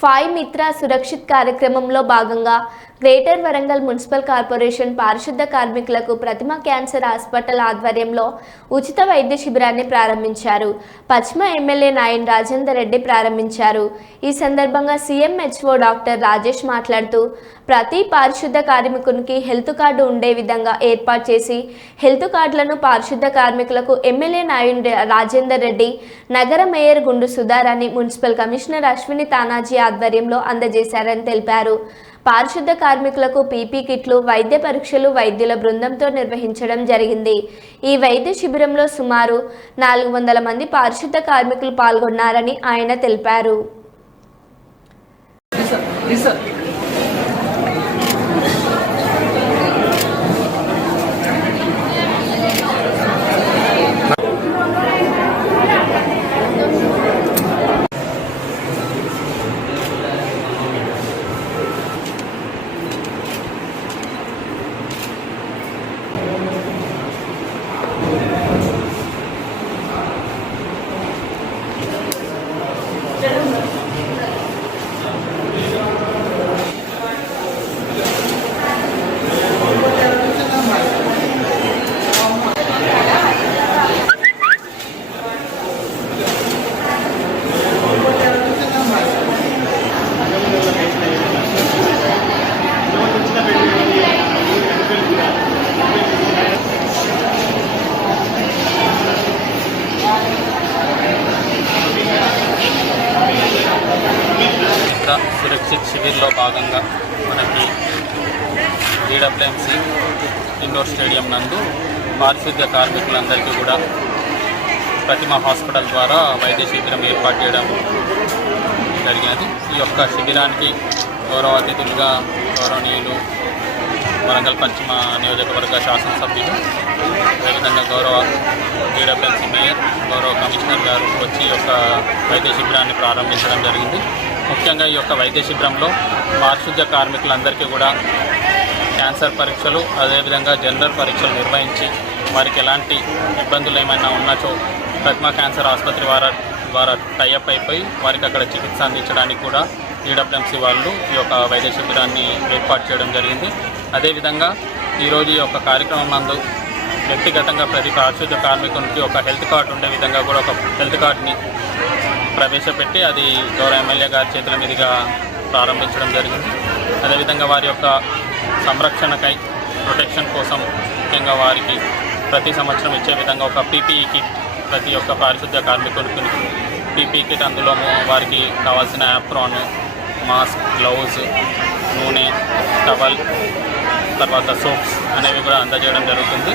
Five మిత్ర సురక్షిత్ కార్యక్రమంలో భాగంగా గ్రేటర్ వరంగల్ మున్సిపల్ కార్పొరేషన్ పారిశుద్ధ కార్మికులకు ప్రతిమ క్యాన్సర్ హాస్పిటల్ ఆధ్వర్యంలో ఉచిత వైద్య శిబిరాన్ని ప్రారంభించారు. పశ్చిమ ఎమ్మెల్యే నాయన్ రాజేందర్ రెడ్డి ప్రారంభించారు. ఈ సందర్భంగా సీఎంహెచ్ఓ డాక్టర్ రాజేష్ మాట్లాడుతూ ప్రతి పారిశుద్ధ కార్మికునికి హెల్త్ కార్డు ఉండే విధంగా ఏర్పాటు చేసి హెల్త్ కార్డులను పారిశుద్ధ కార్మికులకు ఎమ్మెల్యే నాయుడు రాజేందర్ రెడ్డి నగర mayor Gundu Sudharani municipal commissioner Ashwini Tanaji ఆధ్వర్యంలో అందజేశారని తెలిపారు. పారిశుద్ధ కార్మికులకు పీపీ కిట్లు వైద్య పరీక్షలు వైద్యుల బృందంతో నిర్వహించడం జరిగింది. ఈ వైద్య శిబిరంలో సుమారు నాలుగు వందల మంది పారిశుద్ధ కార్మికులు పాల్గొన్నారని ఆయన తెలిపారు. సురక్షిత్ శిబిర్లో భాగంగా మనకి జీడబ్ల్యూఎంసీ ఇండోర్ స్టేడియం నందు పారిశుద్ధ్య కార్మికులందరికీ కూడా ప్రతిమ హాస్పిటల్ ద్వారా వైద్య శిబిరం ఏర్పాటు చేయడం జరిగినది. ఈ యొక్క శిబిరానికి గౌరవ అతిథులుగా గౌరవనీయులు వరంగల్ పశ్చిమ నియోజకవర్గ శాసనసభ్యులు అదేవిధంగా గౌరవ జీడబ్ల్యూఎంసీ మేయర్ గౌరవ కమిషనర్ గారు వచ్చి ఈ యొక్క వైద్య శిబిరాన్ని ప్రారంభించడం జరిగింది. ముఖ్యంగా ఈ యొక్క వైద్య శిబిరంలో పారిశుద్ధ్య కార్మికులందరికీ కూడా క్యాన్సర్ పరీక్షలు అదేవిధంగా జనరల్ పరీక్షలు నిర్వహించి వారికి ఎలాంటి ఇబ్బందులు ఏమైనా ఉన్నచో ప్రతిమ క్యాన్సర్ ఆసుపత్రి వారి ద్వారా టైఅప్ అయిపోయి వారికి అక్కడ చికిత్స అందించడానికి కూడా ఈడబ్ల్యూఎంసీ వాళ్ళు ఈ యొక్క వైద్య శిబిరాన్ని ఏర్పాటు చేయడం జరిగింది. అదేవిధంగా ఈరోజు ఈ యొక్క కార్యక్రమం నందు వ్యక్తిగతంగా ప్రతి పారిశుద్ధ్య కార్మికునికి ఒక హెల్త్ కార్డు ఉండే విధంగా కూడా ఒక హెల్త్ కార్డుని ప్రవేశపెట్టి అది గౌరవ ఎమ్మెల్యే గారి చేతుల మీదుగా ప్రారంభించడం జరిగింది. అదేవిధంగా వారి యొక్క సంరక్షణకై ప్రొటెక్షన్ కోసం ముఖ్యంగా వారికి ప్రతి సంవత్సరం ఇచ్చే విధంగా ఒక పీపీఈ కిట్ ప్రతి ఒక్క పారిశుద్ధ్య కార్మికునికి పీపీఈ కిట్ అందులో వారికి కావాల్సిన యాప్రాన్ మాస్క్ గ్లౌజ్ నూనె టవల్ తర్వాత సోప్స్ అనేవి కూడా అందజేయడం జరుగుతుంది.